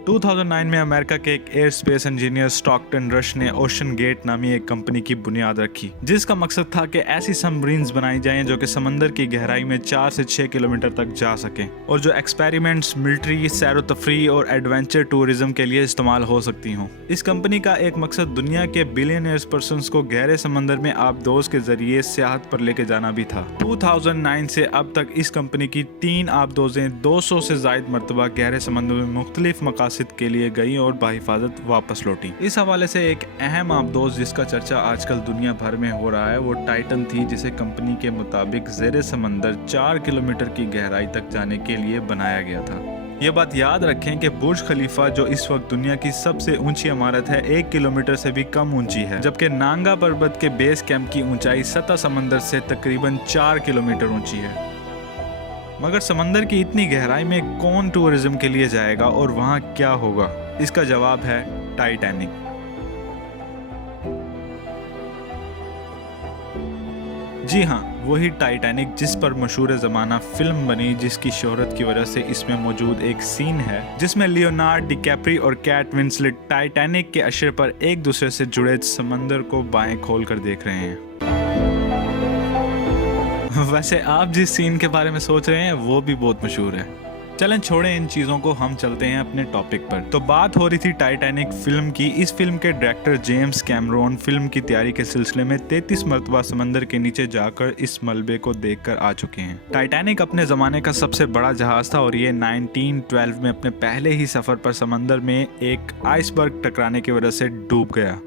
2009 में अमेरिका के एक air space engineer Stockton rush ने ओशन गेट नामी एक कंपनी की बुनियाद रखी, जिसका मकसद था कि ऐसी सबमरीन्स बनाई जाएं जो कि समंदर की गहराई में 4 से 6 किलोमीटर तक जा सकें और जो एक्सपेरिमेंट्स, मिलिट्री, सैरो तफरी और एडवेंचर टूरिज्म के लिए इस्तेमाल हो सकती हों। इस कंपनी का एक मकसद दुनिया के बिलियनियर्स पर्सन्स को गहरे समंदर में आबदोज के जरिए सियाहत पर लेके जाना भी था। 2009 से अब तक इस कंपनी की 3 आबदोजें 200 से जायद मरतबा गहरे समंदर में मुख्तलिफ मकासद के लिए गई और बाहिफाजत वापस लौटी। इस हवाले से एक अहम आबदोज जिसका चर्चा आजकल दुनिया भर में हो रहा है वो टाइटन थी, जिसे कंपनी के मुताबिक ज़ेरे समंदर 4 किलोमीटर की गहराई तक जाने के लिए बनाया गया था। ये बात याद रखें कि बुर्ज खलीफा जो इस वक्त दुनिया की सबसे ऊंची इमारत है 1 किलोमीटर से भी कम ऊंची है, जबकि नांगा पर्वत के बेस कैंप की ऊंचाई सतह समंदर से तकरीबन 4 किलोमीटर ऊंची है। मगर समंदर की इतनी गहराई में कौन टूरिज्म के लिए जाएगा और वहाँ क्या होगा? इसका जवाब है टाइटैनिक। जी हाँ, वही टाइटैनिक जिस पर मशहूर ज़माना फिल्म बनी, जिसकी शोहरत की वजह से इसमें मौजूद एक सीन है जिसमें लियोनार्डो डिकैप्री और कैट विंसलेट टाइटैनिक के अशरे पर एक दूसरे से जुड़े समंदर को बाएं खोल कर देख रहे हैं। वैसे आप जिस सीन के बारे में सोच रहे हैं वो भी बहुत मशहूर है। चलें छोड़ें इन चीज़ों को, हम चलते हैं अपने टॉपिक पर। तो बात हो रही थी टाइटैनिक फिल्म की। इस फिल्म के डायरेक्टर जेम्स कैमरॉन फिल्म की तैयारी के सिलसिले में 33 मरतबा समंदर के नीचे जाकर इस मलबे को देखकर आ चुके हैं। टाइटैनिक अपने ज़माने का सबसे बड़ा जहाज़ था और ये 1912 में अपने पहले ही सफ़र पर समंदर में एक आइसबर्ग टकराने की वजह से डूब गया।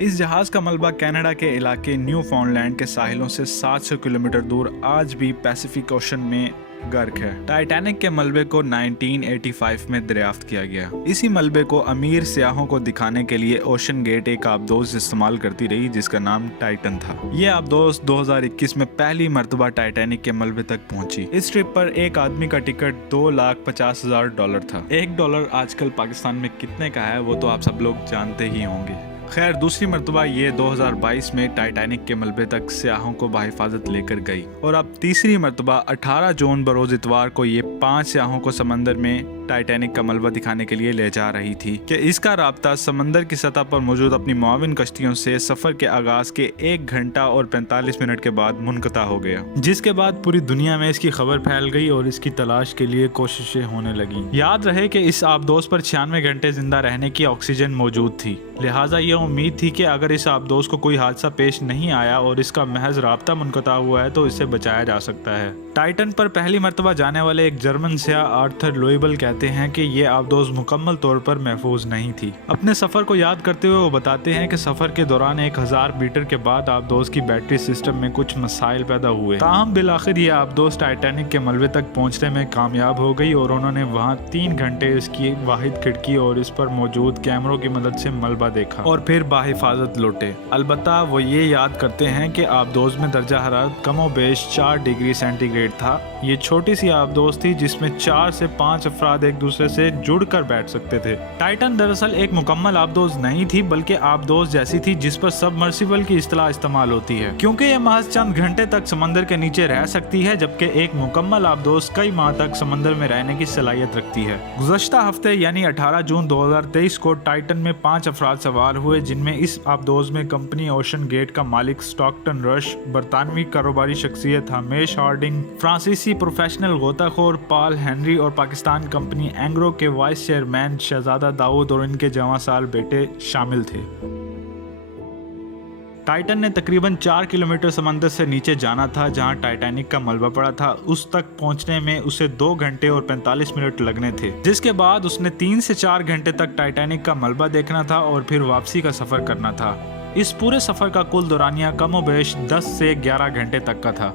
इस जहाज का मलबा कनाडा के इलाके न्यू फाउंडलैंड के साहिलों से 700 किलोमीटर दूर आज भी पैसिफिक ओशन में गर्क है। टाइटैनिक के मलबे को 1985 में दरियाफ्त किया गया। इसी मलबे को अमीर सियाहों को दिखाने के लिए ओशन गेट एक आबदोज इस्तेमाल करती रही जिसका नाम टाइटन था। ये आबदोज 2021 में पहली मरतबा टाइटैनिक के मलबे तक पहुंची। इस ट्रिप पर एक आदमी का टिकट $2,50,000 था। $1 आजकल पाकिस्तान में कितने का है वो तो आप सब लोग जानते ही होंगे। खैर, दूसरी मरतबा ये 2022 में टाइटैनिक के मलबे तक सियाहों को बाहिफाजत लेकर गई और अब तीसरी मरतबा 18 जून बरोज इतवार को ये 5 सियाहों को समंदर में टाइटैनिक का मलबा दिखाने के लिए ले जा रही थी कि इसका राब्ता समंदर की सतह पर मौजूद अपनी मुआविन कश्तियों से सफर के आगाज के 1 घंटा और 45 मिनट के बाद मुनक़ता हो गया, जिसके बाद पूरी दुनिया में इसकी खबर फैल गई और इसकी तलाश के लिए कोशिशें होने लगी। याद रहे कि इस आबदोज पर 96 घंटे जिंदा रहने की ऑक्सीजन मौजूद थी, लिहाजा ये उम्मीद थी कि अगर इस आबदोज को कोई हादसा पेश नहीं आया और इसका महज राब्ता मुनक़ता हुआ है तो इसे बचाया जा सकता है। टाइटन पर पहली मरतबा जाने वाले एक जर्मन सियाह आर्थर लोइबल कहते हैं कि ये आबदोज मुकम्मल तौर पर महफूज नहीं थी। अपने सफर को याद करते हुए वो बताते हैं कि सफर के दौरान 1000 मीटर के बाद आबदोज की बैटरी सिस्टम में कुछ मसाइल पैदा हुए। ताहम बिलाखिर ये आबदोज टाइटैनिक के मलबे तक पहुंचने में कामयाब हो गई और उन्होंने वहां 3 घंटे इसकी वाहिद खिड़की और इस पर मौजूद कैमरों की मदद से मलबा देखा और फिर बाहिफाजत लौटे। अलबत्ता वो ये याद करते हैं कि आबदोज में दर्जा हरारत कमोबेश 4 डिग्री सेंटीग्रेड था। ये छोटी सी आबदोज थी जिसमें 4 से 5 अफराद एक दूसरे से जुड़कर बैठ सकते थे। टाइटन दरअसल एक मुकम्मल आबदोज नहीं थी बल्कि आबदोज जैसी थी जिस पर सबमर्सिबल की इस्तेलाह इस्तेमाल होती है, क्योंकि ये महज चंद घंटे तक समंदर के नीचे रह सकती है, जबकि एक मुकम्मल आबदोज कई माह तक समंदर में रहने की सलाहियत रखती है। गुज़श्ता हफ्ते यानी 18 जून 2023 को टाइटन में 5 अफराद सवार हुए, जिनमें इस आबदोज में कंपनी ओशन गेट का मालिक स्टॉकटन रश, बरतानवी कारोबारी शख्सियत हमेश हार्डिंग, फ्रांसीसी प्रोफेशनल गोताखोर पॉल हेनरी और पाकिस्तान कंपनी एंग्रो के वाइस चेयरमैन शहजादा दाऊद और इनके जवां साल बेटे शामिल थे। टाइटन ने तकरीबन 4 किलोमीटर समंदर से नीचे जाना था जहां टाइटैनिक का मलबा पड़ा था। उस तक पहुंचने में उसे 2 घंटे और 45 मिनट लगने थे, जिसके बाद उसने 3 से 4 घंटे तक टाइटैनिक का मलबा देखना था और फिर वापसी का सफर करना था। इस पूरे सफर का कुल दौरानिया कमोबेश 10 से 11 घंटे तक का था।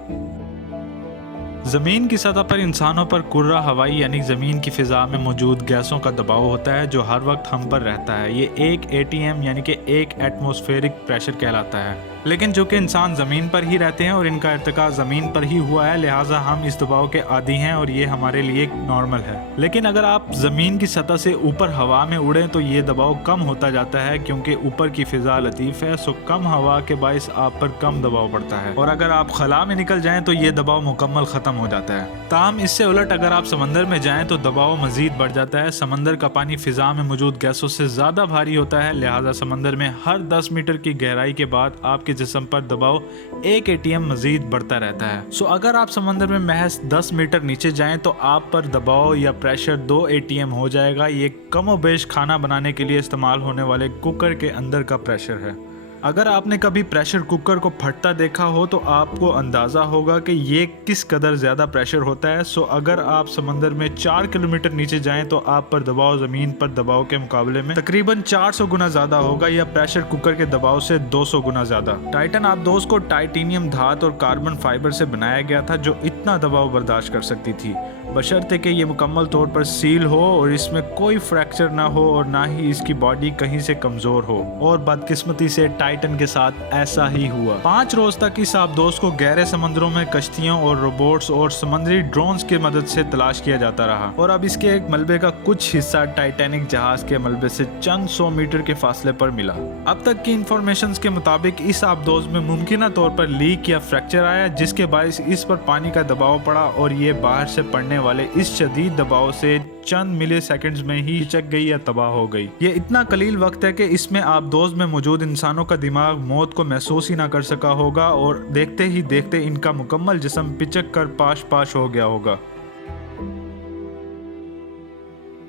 ज़मीन की सतह पर इंसानों पर कुर्रा हवाई यानी ज़मीन की फ़िज़ा में मौजूद गैसों का दबाव होता है जो हर वक्त हम पर रहता है। ये 1 ATM यानी कि 1 एटमॉस्फेरिक प्रेशर कहलाता है। लेकिन जो कि इंसान ज़मीन पर ही रहते हैं और इनका इर्तिका ज़मीन पर ही हुआ है, लिहाजा हम इस दबाव के आदी हैं और ये हमारे लिए नॉर्मल है। लेकिन अगर आप ज़मीन की सतह से ऊपर हवा में उड़ें तो ये दबाव कम होता जाता है, क्योंकि ऊपर की फ़िज़ा लतीफ़ है, सो कम हवा के बाइस आप पर कम दबाव पड़ता है। और अगर आप खला में निकल जाएँ तो ये दबाव मुकम्मल ख़त्म हो जाता है। ताहम इससे उलट अगर आप समंदर में जाएँ तो दबाव मज़ीद बढ़ जाता है। समंदर का पानी फ़िज़ा में मौजूद गैसों से ज़्यादा भारी होता है, लिहाजा समंदर में हर 10 मीटर की गहराई के बाद आपके जिस्म पर दबाव 1 ATM मजीद बढ़ता रहता है। सो अगर आप समंदर में महज 10 मीटर नीचे जाएं तो आप पर दबाव या प्रेशर 2 ATM हो जाएगा। ये कमोबेश खाना बनाने के लिए इस्तेमाल होने वाले कुकर के अंदर का प्रेशर है। अगर आपने कभी प्रेशर कुकर को फटता देखा हो तो आपको अंदाज़ा होगा कि ये किस कदर ज़्यादा प्रेशर होता है। सो अगर आप समंदर में 4 किलोमीटर नीचे जाएं तो आप पर दबाव ज़मीन पर दबाव के मुकाबले में तकरीबन 400 गुना ज़्यादा होगा, या प्रेशर कुकर के दबाव से 200 गुना ज़्यादा। टाइटन आबदोज़ को टाइटेनियम धातु और कार्बन फाइबर से बनाया गया था जो इतना दबाव बर्दाश्त कर सकती थी, बशर्ते कि ये मुकम्मल तौर पर सील हो और इसमें कोई फ्रैक्चर ना हो और ना ही इसकी बॉडी कहीं से कमज़ोर हो। और बदकिस्मती से टाइटन के साथ ऐसा ही हुआ। 5 रोज तक इस आबदोज़ को गहरे समंदरों में कश्तियों और रोबोट्स और समुद्री ड्रोन्स की मदद से तलाश किया जाता रहा, और अब इसके एक मलबे का कुछ हिस्सा टाइटैनिक जहाज के मलबे से चंद 100 मीटर के फासले पर मिला। अब तक की इंफॉर्मेशन के मुताबिक इस आबदोज़ में मुमकिन तौर पर लीक या फ्रैक्चर आया, जिसके बायस इस पर पानी का दबाव पड़ा और ये बाहर से पड़ने वाले इस शदीद दबाव से चंद मिली सेकंड्स में ही हिचक गई या तबाह हो गई। ये इतना कलील वक्त है कि इसमें आबदोज़ में मौजूद इंसानों का दिमाग मौत को महसूस ही ना कर सका होगा और देखते ही देखते इनका मुकम्मल जिस्म पिचक कर पाश पाश हो गया होगा।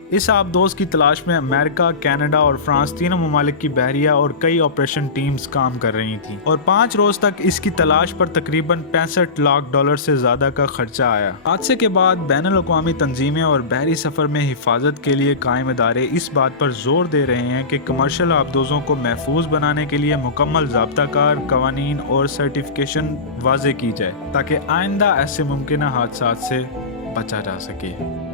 इस आबदोज़ की तलाश में अमेरिका, कनाडा और फ्रांस तीनों ममालिक की बहरिया और कई ऑपरेशन टीम्स काम कर रही थी, और 5 रोज तक इसकी तलाश पर तकरीबन $65 लाख से ज़्यादा का खर्चा आया। हादसे के बाद बैनुल-अक़वामी तंजीमें और बहरी सफ़र में हिफाजत के लिए कायम इदारे इस बात पर जोर दे रहे हैं कि कमर्शियल आबदोज़ों को महफूज बनाने के लिए मुकम्मल ज़ाब्ताकार कवानीन और सर्टिफिकेशन वाज़े की जाए, ताकि आइंदा ऐसे मुमकिन हादसात से बचा जा सके।